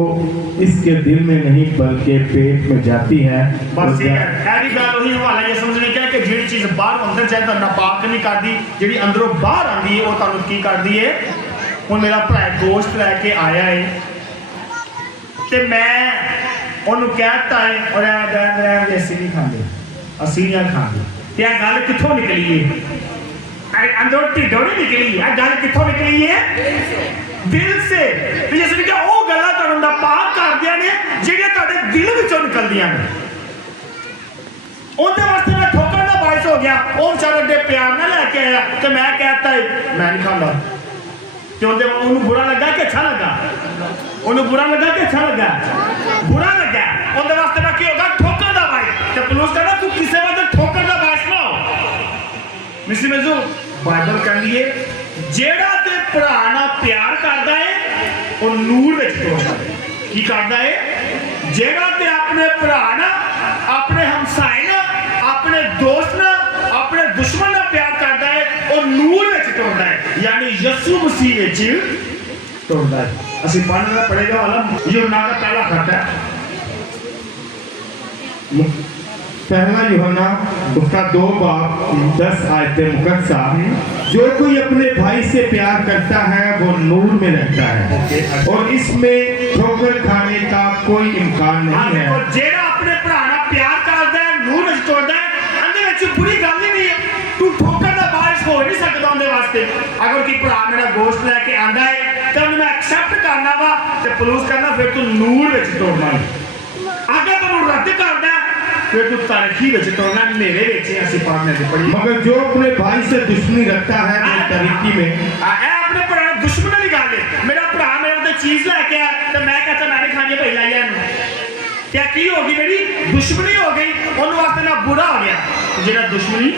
इसके दिल में नहीं बल्कि पेट में जाती हैं। बस ठीक है, ऐसी बात वही हवाला ये समझने क्या कि ਜਿਹੜੀ ਚੀਜ਼ ਬਾਹਰ ਅੰਦਰ ਜਾਏ ਤਾਂ ਨਾਪਾਕ ਨਹੀਂ ਕਰਦੀ, ਜਿਹੜੀ ਅੰਦਰੋਂ ਬਾਹਰ ਆਂਦੀ ਹੈ ਉਹ ਤੁਹਾਨੂੰ ਕੀ ਕਰਦੀ ਹੈ। ਹੁਣ ਮੇਰਾ ਭਰਾ ਗੋਸ਼ਤ ਲੈ ਕੇ ਆਇਆ ਹੈ ਤੇ ਮੈਂ ਉਹਨੂੰ ਕਹਿਤਾ ਹੈ ਔਰ ਇਹ ਅਸੀਂ ਨਹੀਂ ਖਾਂਦੇ, ਅਸੀਂ ਨਹੀਂ ਖਾਂਦੇ। ਤੇ ਇਹ ਗੱਲ ਕਿੱਥੋਂ ਨਿਕਲੀ ਹੈ? अरे अंदर ढिडों नहीं निकली है, गल कितों निकली है? दिल से। तो जिस ने वो गल्लां तुहानूं नापाक करदियां ने ਜਿਹੜੀਆਂ ਤੁਹਾਡੇ दिल ਵਿੱਚੋਂ ਨਿਕਲਦੀਆਂ ਨੇ। ਉਹਦੇ ਵਾਸਤੇ ਮੈਂ ਠੋਕਰ ਦਾ ਬਾਇਸ ਹੋ ਗਿਆ। ਉਹ ਵਿਚਾਰਾ ਦੇ ਪਿਆਰ ਨਾਲ ਲੈ ਕੇ ਆਇਆ ਤੇ ਮੈਂ ਕਹਿਤਾ ਮੈਂ ਨਹੀਂ ਖਾਂਦਾ। ਤੇ ਉਹਨੂੰ ਬੁਰਾ ਲੱਗਾ ਕਿ ਅੱਛਾ ਲੱਗਾ? ਉਹਨੂੰ ਬੁਰਾ ਲੱਗਾ ਕਿ ਅੱਛਾ ਲੱਗਾ? ਬੁਰਾ ਲੱਗਾ। ਉਹਦੇ ਵਾਸਤੇ ਮੈਂ ਕੀ ਹੋਗਾ? ਠੋਕਰ ਦਾ ਬਾਇਸ। ਤੇ ਪੁਲਿਸ ਕਹਿੰਦਾ ਤੂੰ ਕਿਸੇ ਵਾਸਤੇ ਠੋਕਰ ਦਾ ਬਾਇਸ ਨਾ ਹੋ। मिस्टर मेजू बाइबल कहती है जेड़ा ते भरा नाल प्यार करता है वो नूर विच तुरदा है। की करता है? जेड़ा ते अपने भरा नाल, अपने हमसाए नाल, अपने दोस्त नाल, अपने दुश्मन नाल प्यार करता है वो नूर विच तुरदा है, यानी यसू मसीह विच तुरदा है। ਅਸੀਂ पढ़ेगा वाला यूहन्ना का पहला खत है, पहला यूहन्ना उसका 2 बाब 10 आयतें मुकद्दसा। जो कोई अपने भाई से प्यार करता है वो नूर में रहता है और इसमें ठोकर खाने का कोई इम्कान नहीं है। और जेड़ा अपने भरा नाल प्यार करदा है नूर विच तुरदा है, अंदर विच बुरी गल ही नहीं है। तू ठोकर दा बायस हो नहीं सकदा उनदे वास्ते। अगर कोई भरा मेरा गोश्त लेके आंदा है तो मैं एक्सेप्ट करना वा ते पुलिस करना, फिर तू नूर विच तुरना। अगर तू रद्द करदा फिर तू तारीखी विच तुरना, नेरे विच। ਅਸੀਂ पढ़ने से पढ़ी मगर जो अपने भाई से दुश्मनी रखता है वो तरीकी में अपने भरा दुश्मन वाली गल है। मेरा भरा मेरे ते चीज लेके आया तो मैं कहता मैं नहीं खानी भाई लाई जाए। क्या की हो गई? मेरी दुश्मनी हो गई, उन वास्ते ना बुरा हो गया। जेड़ा दुश्मनी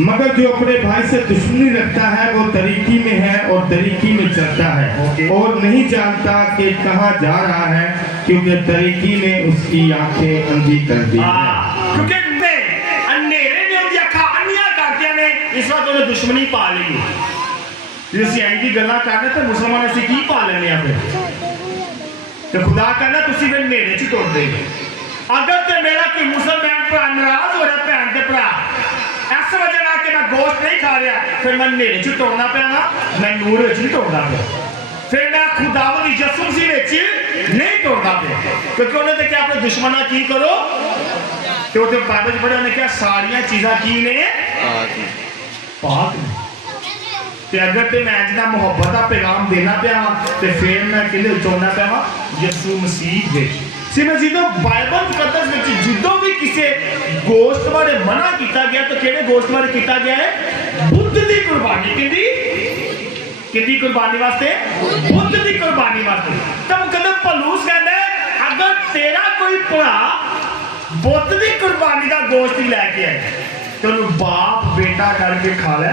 मगर जो अपने भाई से दुश्मनी रखता है वो तरीकी में है और तरीकी में चलता है और नहीं जानता कि कहाँ जा रहा है, क्योंकि तरीकी ने उसकी आंखें अंधी कर दी हैं। क्योंकि अंधेरे ने उनकी अखां अन्नियां करदियां ने, इस वक्त उन्हें दुश्मनी पा ली है। जे ਅਸੀਂ ਐਂ ਦੀ ਗੱਲਾਂ ਕਰਨੇ ਤੇ ਮੁਸਲਮਾਨ ਅਸੀਂ ਕੀ ਪਾ ਲੈਣੇ ਆ ਫਿਰ? ਤੇ ਖੁਦਾ ਕਹਿੰਦਾ ਤੁਸੀਂ ਫਿਰ ਹਨੇਰੇ 'ਚ ਤੁਰਦੇ। ਅਗਰ ਤੇ ਮੇਰਾ ਕੋਈ ਮੁਸਲਮਾਨ ਭਰਾ ਨਾਰਾਜ਼ ਹੋ ਰਿਹਾ ਭੈਣ ਤੇ ਭਰਾ इस वजह ना कि मैं गोश्त नहीं खा रहा, फिर मैं नेरे च तोड़ना पैना, मैं नूर विच नहीं तोड़ना पे, फिर मैं खुदावंद यसू मसीह विच नहीं तोड़ना पे। क्योंकि उन्हें तो क्या अपने दुश्मना की करो तो उसे बाइबल च पढ़िया उन्हें क्या सारियां चीज़ां की ने पाक ने। ते अगर ते मैं जिदा मुहब्बत का पैगाम देना पिया तो फिर मैं किहदे विच आउणा पिया? यसू मसीह विच। मैं जिदों बाइबल मुकद्दस विच जिदों भी किसी गोश्त बारे मना किया गया तो किहड़े गोश्त बारे किया गया है? बुद्ध की कुर्बानी। किहदी कुर्बानी वास्ते? बुद्ध की कुर्बानी वास्ते। तब कदम पलूस कहता है अगर तेरा कोई भरा बुद्ध की कुर्बानी का गोश्त ही लैके आए तो बाप बेटा करके खा लै,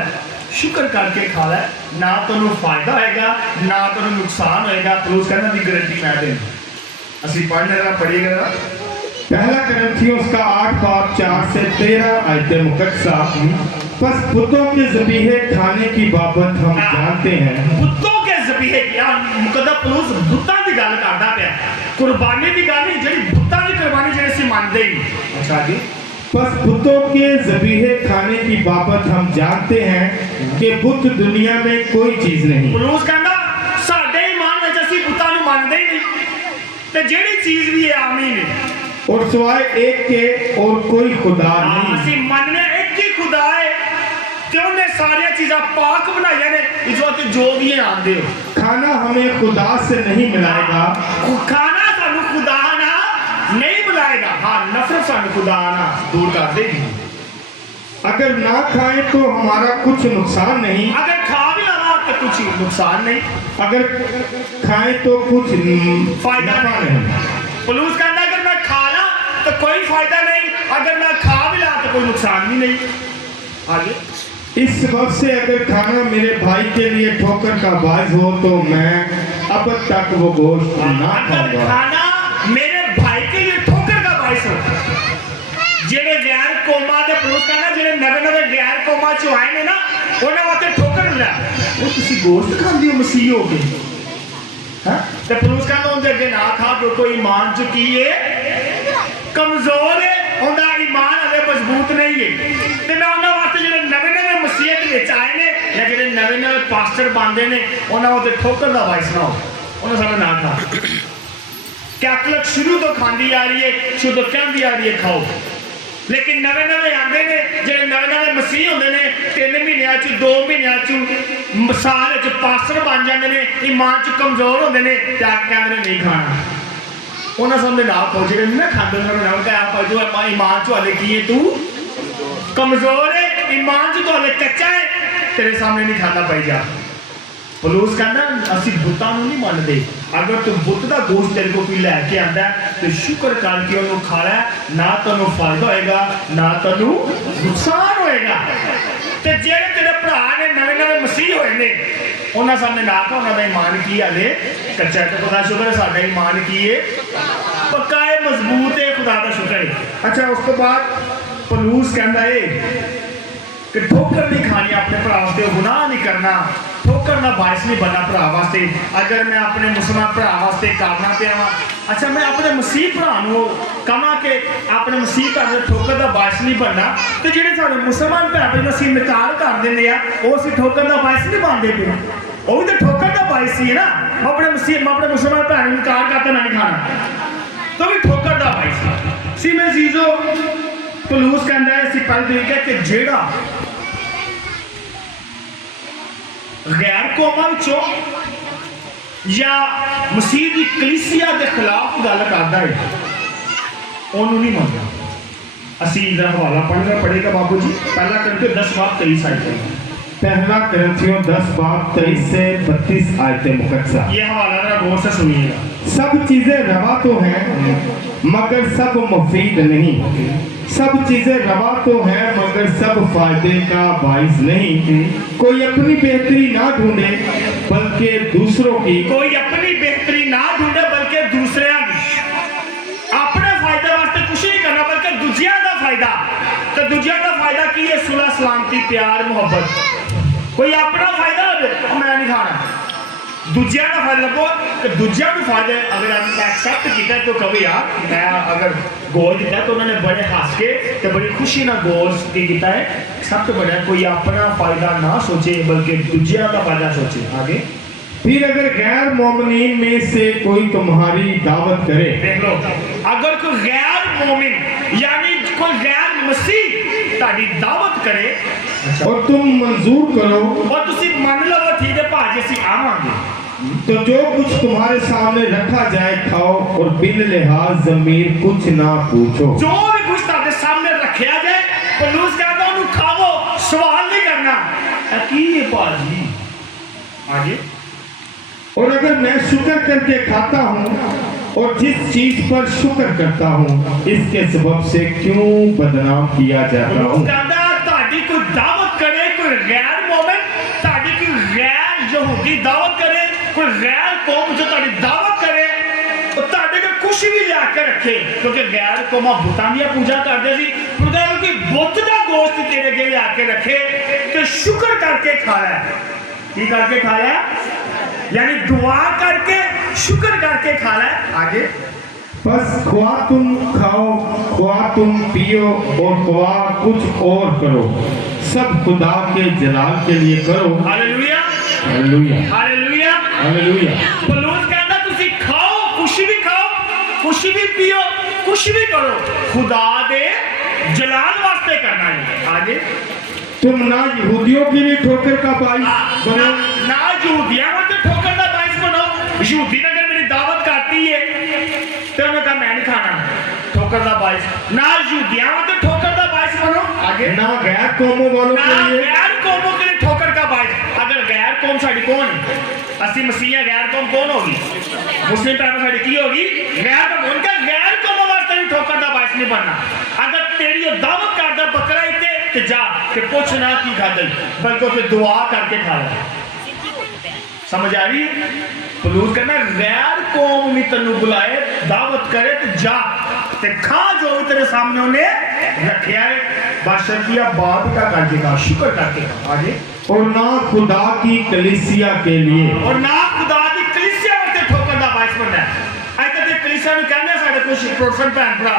शुक्र करके खा लै, ना तो फायदा होएगा ना तो नुकसान होएगा। पलूस कहना की गारंटी मैं देना। ਅਸੀਂ पढ़ने पढ़िएगा पहला करंथियों उसका 8 बाब 4 से 13 आयतें मुकद्दसा। बस बुतों के ज़बीहे खाने की बाबत हम जानते हैं। बुतों के ज़बीहे क्या मुकद्दस पुरुष बुतां दी गल करदा पिया, कुर्बानी दी गल नहीं, जेड़ी बुतां दी कुर्बानी जेड़ी ਅਸੀਂ ਮੰਨਦੇ ਹੀ। अच्छा जी बस बुतों के ज़बीहे खाने की बाबत हम जानते हैं कि बुत दुनिया में कोई चीज नहीं। ਪਲੂਸ ਕਹਿੰਦਾ ਸਾਡੇ ਈਮਾਨ ਵਿੱਚ ਅਸੀਂ ਬੁੱਤਾਂ ਨੂੰ ਮੰਨਦੇ ਹੀ ਨਹੀਂ ਤੇ ਜਿਹੜੀ ਚੀਜ਼ ਵੀ ਇਹ ਆਮ ਹੀ ਨੇ और सिवाय एक के और कोई खुदा नहीं। ਅਸੀਂ ਮੰਨਨੇ ਇੱਕ ਹੀ ਖੁਦਾ ਹੈ ਤੇ ਉਹਨੇ ਸਾਰੀਆਂ ਚੀਜ਼ਾਂ ਪਾਕ ਬਣਾਈਆਂ ਨੇ ਜੋ ਤੇ ਜੋ ਵੀ ਇਹ ਆਂਦੇ ਹੋ खाना हमें खुदा से नहीं मिलाएगा, ਖਾਣਾ ਸਾਨੂੰ ਖੁਦਾ ਨਾਲ ਨਹੀਂ ਮਿਲਾਏਗਾ ਹਾਂ ਨਫ਼ਰਤ ਸਾਨੂੰ ਖੁਦਾ ਨਾਲ ਦੂਰ ਕਰ ਦੇਗੀ अगर ना खाएं तो हमारा कुछ नुकसान नहीं, अगर खा भी लगा तो कुछ नुकसान नहीं अगर खाएं तो कुछ फायदा नफा नहीं पुलिस कहता अगर मैं खा ला तो कोई फायदा नहीं अगर मैं खा भी ला तो कोई नुकसान भी नहीं आगे इस सबब से अगर खाना मेरे भाई के लिए ठोकर का बायस हो तो मैं अब तक वो गोश्त ना अगर खाऊंगा। खाना मेरे भाई के लिए ठोकर का बायस हो ਜਿਹੜੇ ਗੈਰ ਕੋਮਾ ਦੇ ਪੁਲਿਸ ਕਹਿੰਦਾ ਜਿਹੜੇ ਨਵੇਂ ਗੈਰ ਕੋਮਾ ਚ ਆਏ ਨੇ ਨਾ ਉਹਨਾਂ ਵਾਸਤੇ ਠੋਕਰ ਲੈ ਉਹ ਤੁਸੀਂ ਗੋਸ਼ਤ ਖਾਂਦੇ ਹੋ ਮਸੀਹ ਹੋ ਕੇ ਹਾਂ ਤੇ ਪੁਲਿਸ ਕਹਿੰਦਾ ਉਹਦੇ ਅੱਗੇ ਨਾ ਖਾ ਕੋਈ ਈਮਾਨ ਚ ਕੀ ਹੈ ਕਮਜ਼ੋਰ ਹੈ ਉਹਦਾ ਈਮਾਨ ਹਲੇ ਮਜ਼ਬੂਤ ਨਹੀਂ ਹੈ ਤੇ ਮੈਂ ਉਹਨਾਂ ਵਾਸਤੇ ਜਿਹੜੇ ਨਵੇਂ ਮਸੀਹਤ ਵਿੱਚ ਆਏ ਨੇ ਜਾਂ ਜਿਹੜੇ ਨਵੇਂ ਪਾਸਟਰ ਬਣਦੇ ਨੇ ਉਹਨਾਂ ਵਾਸਤੇ ਠੋਕਰ ਦਾ ਵਾਇਸ ਨਾ ਹੋ ਉਹਨਾਂ ਸਾਡਾ ਨਾ ਖਾ ਕੈਥੋਲਿਕ ਸ਼ੁਰੂ ਤੋਂ ਖਾਂਦੀ ਆ ਰਹੀ ਹੈ ਸ਼ੁਰੂ ਤੋਂ ਕਹਿੰਦੀ ਆ ਰਹੀ ਹੈ ਖਾਓ लेकिन नवे आते हैं जो नवे मसीह होंगे ने 3 महीनों 2 महीनों साल पास्टर बन जाते हैं ईमान च कमजोर होंगे ने कहते हैं नहीं खाना उन्होंने सामने ना खाओ जो नहीं खाते उन्होंने जो ईमान चो हले की है तू कमजोर है ईमान च तो हले कच्चा है तेरे सामने नहीं खाना पाई जा पुलिस कहना असं बुतों नहीं मानते अगर तू बुत का गोश्त तेरे को कोई लैके आता तो शुक्र करके उन्होंने खाना ना तेन फायदा होएगा ना तेन नुकसान होएगा तो जे तेरे भरा ने नवे मसीह होए ने उन्होंने सामने ना खा उन्होंने ईमान की हले कच्चा है तो खुदा शुक्र है साडा ईमान की है पक्का है मजबूत है खुदा का शुक्र है। अच्छा उस तो बाद पुलिस कहता है कि ठोकर नहीं खानी अपने भरा वास्ते गुनाह नहीं करना ठोकर का बायस नहीं बनना भरा वास्ते अगर मैं अपने मुसलमान भरा वास्ते करना पिया अच्छा मैं अपने मसीह भरा कहा कि अपने मसीह भरा से ठोकर का बायस नहीं बनना तो जो साढ़े मुसलमान भैन असं निकाल कर देंगे वो असं ठोकर का बायस नहीं बनते पे वो भी तो ठोकर का बायस ही है ना मैं अपने मुसलमान भैन निकाल करते नहीं खाना तो भी ठोकर का बायस सी मैं चीज़ों पुलिस कहता है असं पहले देखिए कि जेड़ा गैर कौमां विचों या मसीह की कलीसिया के खिलाफ गल करता है उन्होंने नहीं मानता असी इसका हवाला पढ़ेगा बाबू जी पहला करके 10 बाब 23 आयत पहला करंथियों 10 बाब 23 से 32 आयत मुकद्दसा ये हवाला जरा गौर से सुनिएगा सब चीजें रवा तो हैं मगर सब मुफीद नहीं सब चीजें रवा तो हैं मगर सब फायदे का बाइस नहीं कोई अपनी बेहतरी ना ढूंढे बल्कि दूसरों की कोई अपनी बेहतरी ना ढूंढे बल्कि दूसरे अपने फायदे वास्ते कुछ नहीं करना बल्कि दूजिया का फायदा तो दूजिया का फायदा की है सुलह सलामती प्यार मोहब्बत कोई अपना फायदा हो मैं नहीं खाना दूजिया का फायदा लभो कि दूजिया को फायदे अगर एक्सेप्ट किया तो कभी यार मैं अगर गोल दिता तो उन्होंने बड़े हंस के तो बड़ी खुशी ना गोल किया है एक्सेप्ट बना कोई अपना फायदा ना सोचे बल्कि दूजिया का फायदा सोचे आगे फिर अगर गैर मोमिनीन में से कोई तुम्हारी दावत करे देख लो अगर कोई गैर मोमिन यानी कोई गैर मसीह ताड़ी दावत करे और तुम मंजूर करो और तुसी मान लो ठीक है भाजी असी आवांगे तो जो कुछ तुम्हारे सामने रखा जाए खाओ और बिन लिहाज जमीर कुछ ना पूछो जो भी कुछ तारे सामने रखा जाए पुलिस कहता उन्हें खाओ सवाल नहीं करना की है भाजी आगे और अगर मैं शुक्र करके खाता हूँ और जिस चीज पर शुक्र करता हूँ इसके सबब से क्यों बदनाम किया जाता हूँ कोई दावत करे कोई गैर मोमिन ताड़ी कोई गैर यहूदी दावत करे कोई गैर कौम जो ताड़ी दावत करे तो ताड़े के कुछ भी लिया के रखे क्योंकि गैर कौमा बुतां दी पूजा करते सी कि बुत का गोश्त तेरे के लिया के रखे तो शुक्र करके खाया की करके खाया यानी दुआ करके शुक्र करके खाया आगे बस ख्वा तुम खाओ, ख्वा तुम पियो और ख्वा कुछ और करो, सब खुदा के जलाल के लिए करो। Hallelujah hallelujah hallelujah hallelujah. पौलुस कहता तुसी खाओ, कुछ भी खाओ, कुछ भी पियो, कुछ भी करो, खुदा दे जलाल वास्ते करना है। आगे तुम ना यहूदियों की भी ठोकर का बाइस बनो, ना यहूदियों वास्ते ठोकर का बाइस बनो। यहूदी ने अगर मेरी दावत करती है तो उन्होंने कहा मैं नहीं खाना ठोकर का बाइस। ना यहूदियों वास्ते ठोकर का बाइस बनो। आगे ना गैर कौमों वालों ना के लिए, गैर कौमों के लिए ठोकर का बाइस। अगर गैर कौम साड़ी कौन है? असि मसीहा गैर कौम कौन होगी? मुस्लिम पैदा साड़ी की होगी गैर कौम। उनका गैर कौमों वास्ते भी ठोकर का बाइस नहीं बनना। अगर तेरी ये दावत करदा बकरा इते ते जा के पूछ ना की खादल, बल्कि उसे दुआ करके खा ले। समझ आ रही है? पौलुस कहना गैर कौम भी तेनू बुलाए, दावत करे तो जा ते खा जो भी तेरे सामने उन्हें रखा है, बाशर्तिया बात का करके खा, शुक्र करके खा। आगे और ना खुदा की कलीसिया के लिए, और ना खुदा की कलीसिया वास्ते ठोकर दा बाइस बनना है। अज तक ते कलीसिया नु कहंदे साडे कुछ प्रोटेस्टेंट भैन भरा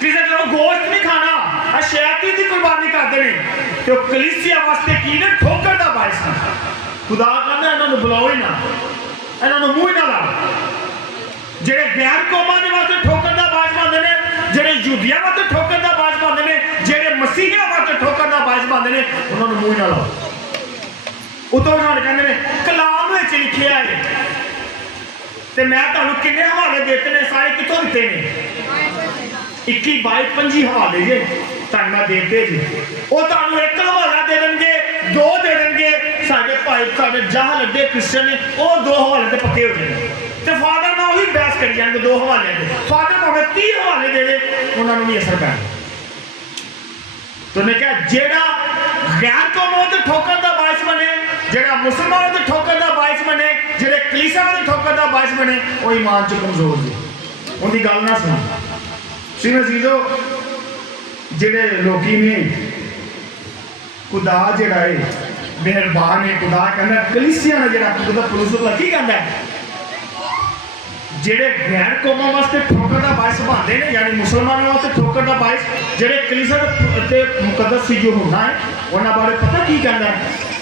किसी लोग गोश्त नहीं खाना, शैतान की कुर्बानी करते हैं, तो कलीसिया वास्ते की ने ठोकर दा बाइस है। खुदा कहंदा इन्हां नु बुलाओ ही ना, इन्हां नु मुंह ही ना लाओ। जेड़े गैर कौमां दे वास्ते ठोकर दा बाइस बनदे ने, जेड़े यहूदियां वास्ते ठोकर दा बाइस बनदे ने, जेड़े मसीहियां वास्ते ठोकर दा बाइस बनदे ने, उन्हां नु मुंह ही ना लाओ। उतो उन्होंने कहंदे ने कलाम विच लिखिया है ते मैं तुहानू किन्ने हवाले देते ने, सारे कित्थों दित्ते ने? 21 22 25 हवाले जे तुहानू मैं देते जी। वो तुहानू एक हवाला दे देंगे, दो दे देंगे। साडे भाई साडे जाह लगे क्रिश्चियन ने, वो दो हवाले ते पक्के हो जाए ते फादर ना वही बहस करी जाएंगे दो हवाले दे। फादर भावे 30 हवाले दे दे, उन्होंने भी असर पैना। तो उन्हें कहा जेड़ा गैर कौमों ते ठोकर दा बाइस बने, जेड़ा मुसलमानों ते ठोकर दा बाइस बने, जेड़े कलीसिया ते ठोकर दा बाइस बने, वो ईमान च कमजोर जी। उनकी गल ना सुनो। सिनो जीजो जेड़े लोकी ने खुदा जेड़ा है मेहरबान है, खुदा कहना कलीसिया ने जेड़ा खुदा पौलुस की कहंदा है जेड़े गैर कौमां वास्ते ठोकर दा बाइस बनदे ने, यानी मुसलमानों वास्ते ठोकर दा बाइस, जेड़े कलीसिया ते मुकद्दस यूहन्ना है उन्हां बारे पता की कहंदा है?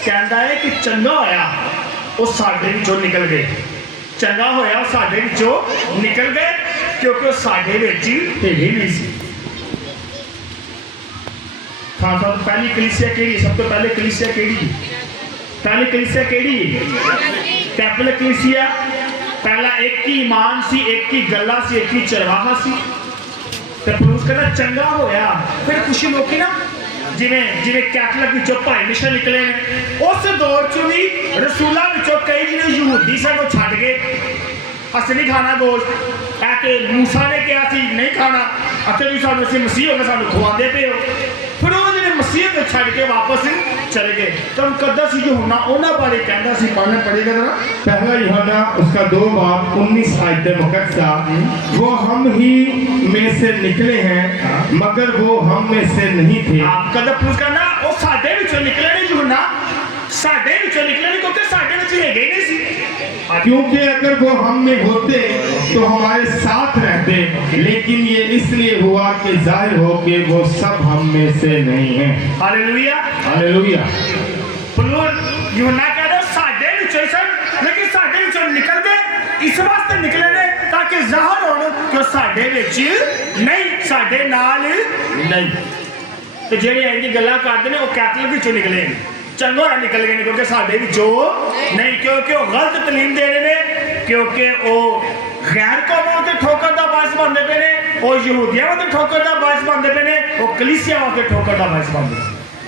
कहंदा है कि चंगा होया वो साडे विचों निकल गए, चंगा होया साडे विचों निकल गए, क्योंकि वो साडे विच हेगे नहीं सी। हाँ सब पहली कलीसिया केड़ी? सब तो पहले कलीसिया केड़ी? पहली कलीसिया केड़ी? कैथोलिक कलीसिया। पहला एक ही ईमान सी, एक ही गल्ला सी, एक ही चरवाहा सी। ते पौलुस कहना चंगा होया। फिर कुछ लोग ना जिन्हें जिन्हें कैथोलिक विचों भाई मिशन निकले ने, उस दौर च भी रसूलां विचों कई जिन्हें यहूदी सन वो छड्ड गए, अस नहीं खाना गोश्त, ऐ मूसा ने कहा सी नहीं खाना, अते भी सानू असीं मसीह होके सानू खवांदे पे हो। फिर वो जिन्हें मसीह को छड्ड के वापस चले गए। तो मुकद्दस यूहन्ना उन्हां बारे कहंदा सी, पढ़ना पड़ेगा जरा। पहला यूहन्ना उसका 2 बाब 19 आयत मुकद्दसा, वो हम ही में से निकले हैं मगर वो हम में से नहीं थे। कदा पूछ करना वो साडे विचों निकले नहीं, यूहन्ना साडे विचों निकले नहीं, क्योंकि साडे विच हेगे ही नहीं सी। क्योंकि अगर वो हम में होते तो हमारे साथ रहते, लेकिन ये इसलिए हुआ कि जाहिर हो कि वो सब हम में से नहीं है। Hallelujah hallelujah. पौलुस यूहन्ना कहदा साडे विचों सन, लेकिन साडे विचों निकल गए, इस वास्ते निकले ने ताकि जाहिर होण कि साडे विच नहीं, साडे नाल नहीं। ते जेड़े इंज गल्लां करदे ने वो कैथोलिक विचों निकले ने, चंगा होया निकल गए, क्योंकि साडे विचों नहीं, क्योंकि वो गलत तलीम दे रहे ने, क्योंकि वो गैर कौमों ते ठोकर दा बाइस बनदे पे ने, वो यहूदियां वास्ते ठोकर दा बाइस बनदे पे ने, वो कलीसिया वास्ते ठोकर दा बाइस बनदे।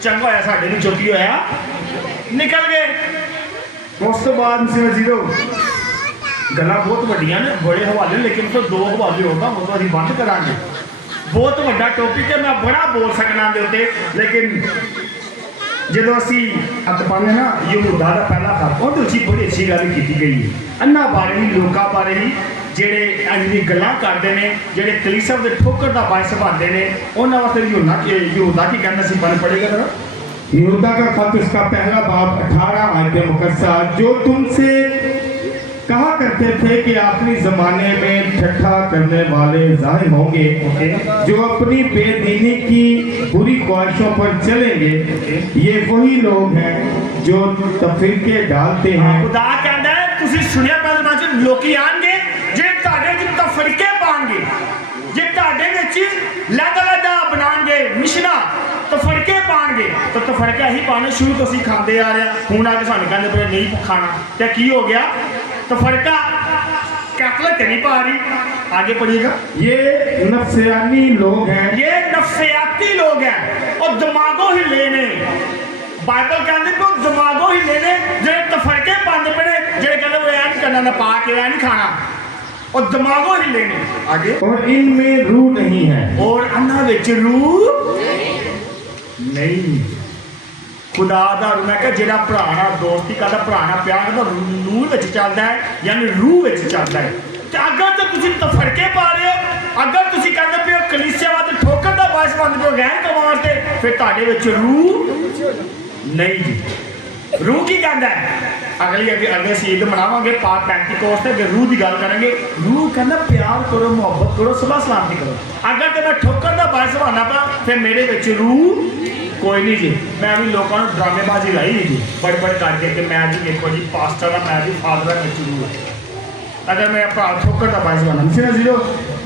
चंगा होया साडे विचों की होया निकल गए। उस तो बाद मुझे जीरो गल्लां बहुत वड्डियां ने, बड़े हवाले, लेकिन तो 2 हवाले होगा मतलब असीं बंद करांगे। बहुत वड्डा टॉपिक है, मैं बड़ा बोल सकना दे उत्ते, लेकिन जो असी हथ पाने ना यहूदा का पहला खत उहदे बड़ी अच्छी गल की गई है, अन्ना बारे ही लोगों बारे ही जेड़े अज दी गल्लां करदे ने, जेड़े कलीसिया दे ठोकर दा बाइस बनदे ने, उन्हां वास्ते यहूदा की कहना सी बन पड़ेगा जरा। यहूदा का खत उसका पहला बाब 18 आयत मुकद्दसा, जो तुमसे कहा करते थे कि आखिरी जमाने में ठट्ठा करने वाले जाहिर होंगे जो अपनी बेदीनी की बुरी ख्वाहिशों पर चलेंगे। ये वही लोग हैं जो तफरीके डालते हैं। खुदा कहता है ਤੁਸੀਂ ਸੁਣਿਆ ਪਹਿਲੇ ਮਾਂ ਚ ਲੋਕੀ ਆਣਗੇ ਜਿਹੜੇ ਤੁਹਾਡੇ ਵਿੱਚ ਤਫਰੀਕੇ ਪਾਣਗੇ, ਜੇ ਤੁਹਾਡੇ ਵਿੱਚ ਲਗਾ ਬਣਾਣਗੇ ਮਿਸ਼ਨਾ ਤਫਰੀਕੇ ਪਾਣਗੇ ਤਾਂ ਤਫਰੀਕਾ ਹੀ ਪਾਣੇ ਸ਼ੁਰੂ ਤੋਂ ਅਸੀਂ ਖਾਂਦੇ ਆ ਰਹੇ ਹਾਂ। ਹੁਣ ਆ ਕੇ ਸਾਨੂੰ ਕਹਿੰਦੇ ਪਏ ਨਹੀਂ ਖਾਣਾ ਤੇ ਕੀ ਹੋ ਗਿਆ? तफरका कैथलिक नहीं पा रही। आगे पढ़िएगा। ये नफसियानी लोग हैं, ये नफसियाती लोग हैं और दिमागों ही लेने बाइबल कहते को दिमागों ही लेने जो तफरके पाते पे जो कहते वो ऐन करना ना पा के नहीं खाना और दिमागों ही लेने। आगे और इनमें रूह नहीं है और अन्ना विच रूह नहीं। खुदा दा मैं कहा जेड़ा भरा नाल दोस्ती करदा भरा नाल प्यार करदा नूर विच चलदा है यानी रूह विच चलदा है। ते अगर तो तुसीं तफरके पा रहे हो, अगर तुसीं कहंदे पे हो कलीसिया वास्ते ठोकर दा बायस बनदे हो गैर कमाण ते फिर तुहाडे विच रूह नहीं जी। रूह की कहंदा है अगली अगे सीध मनावांगे पाक पेंटिकोस्ट ते रूह की गल करेंगे। रूह कहंदा प्यार करो, मोहब्बत करो, सलाह सलामती करो। अगर तो मैं ठोकर दा बायस बना पा फिर मेरे विच रूह कोई नहीं जी। मैं भी लोगों ने ड्रामेबाजी लाई जी बड़े बड़े करके कि मैं जी देखो जी पास्टर का मैं जी फादर में शुरू है। अगर मैं अपना ठोकर का बायस बना ना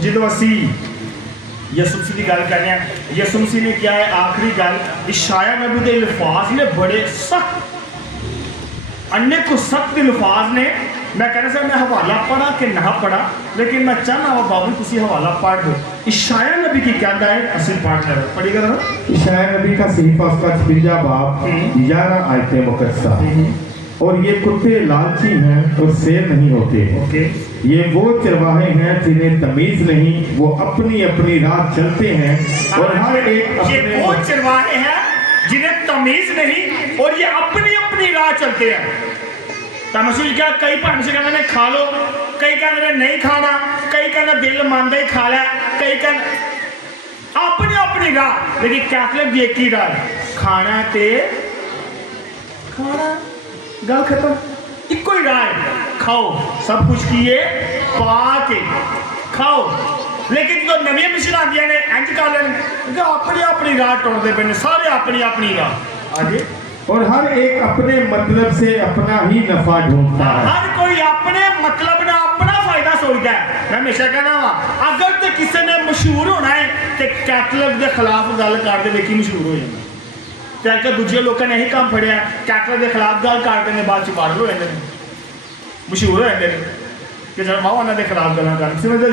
जो असी यसु मसीह की गल करने यसु मसीह ने क्या है आखिरी गल इशाया नबी के अल्फाज ने बड़े सख्त अन्य को सख्त अल्फाज ने। मैं कहना सर मैं हवाला पढ़ा कि ना पढ़ा लेकिन मैं चाहना वा बाबू तुसी हवाला पढ़ दो। इशाया नबी की कहता है असली पाठ है पढ़िएगा ना। इशाया नबी का सहीफा उसका 56 बाब 11 आयतें मुकद्दसा। और ये कुत्ते लालची हैं और शेर नहीं होते। ये वो चरवाहे हैं जिन्हें तमीज नहीं, वो अपनी अपनी राह चलते हैं और हर एक ये वो चरवाहे हैं जिन्हें तमीज नहीं और ये अपनी अपनी राह चलते हैं। तमसील क्या कई भाई से कहते हैं खा लो, कई कहते हैं नहीं खाना, कई कहते दिल मानता ही खा लै, कई कहते अपनी अपनी राह। लेकिन कैथलिक की एक ही राह खाना ते खाना गल खत्म। इको ही राह है खाओ सब कुछ किए पा के खाओ। लेकिन जो नवी मिशन आदि ने इंज कर लें अपनी अपनी राह टुरते पे सारे अपनी अपनी राह। आगे और हर एक अपने मतलब से अपना ही नफा ढूंढता है। हर कोई अपने मतलब ना अपना फायदा सोचता है। मैं हमेशा कहना वा अगर तो किसी ने मशहूर होना है तो कैथलिक के खिलाफ गल कर दे कि मशहूर हो जाए। तो अगर दूसरे लोगों ने यही काम फड़िया कैथलिक के खिलाफ गल कर देंगे बाद च वायरल हो जाते हैं मशहूर हो जाते हैं कि जब माँ उन्होंने खिलाफ गल कर।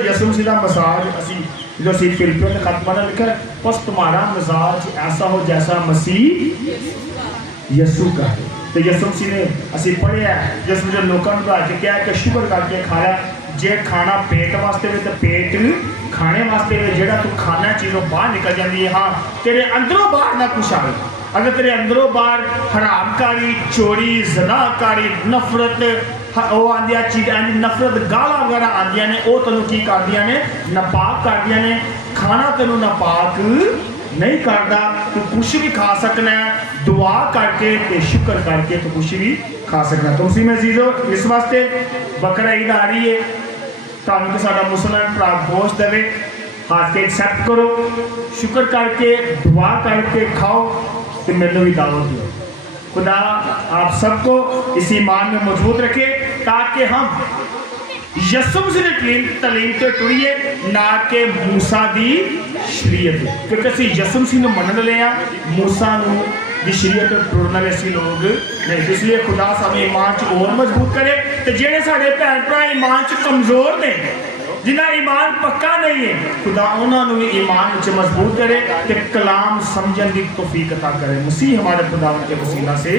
यसु मसीह का मसाज असी जो सी फिलिपियों ने खत्मा ने लिखा बस तुम्हारा मिजाज ऐसा हो जैसा मसीह यसु का है। तो यसु मसीह ने असी पढ़िया जिस जो लोगों ने बैठ के क्या कि शुगर करके खाया जे खाना पेट वास्ते वे तो पेट खाने वास्ते वे जेड़ा तू खाना चीज़ों बाहर निकल जाती है। हाँ तेरे अंदरों बाहर ना कुछ आए। अगर तेरे अंदरों बाहर हरामकारी चोरी जनाकारी नफरत वो आंदिया चीज नफरत गाला वगैरह आंदिया ने वो तेनों की कर दिया ने नापाक कर दिया ने। खाना तेनों नापाक नहीं करता तू कुछ भी खा सकना है दुआ करके ते शुक्र करके तो कुछ भी खा सकना। तो उसी में जीरो इस वास्ते बकरा ईद आ रही है ताकि साडा मुसलमान भरा गोश्त देवे हाथ के एक्सेप्ट करो शुक्र करके दुआ करके खाओ तो मैंने भी दावत दो। खुदा आप सबको इस ईमान में मजबूत रखे ताकि हम यसु मसीह की तलीम से टुरिए ना के मूसा दी शरीयत क्योंकि असी यसु मसीह ने मन लिया मूसा की शरीयत टुरन वाले असी लोग नहीं। इसलिए खुदा सानू ईमान च और मजबूत करे तो जेडे साडे भैन भरा ईमान च कमजोर ने जिन्हें ईमान पक्का नहीं है खुदा उन्होंने भी ईमान च मजबूत करे कि कलाम समझने की तौफीक अता करे। मसीह हमारे खुदा के वसीला से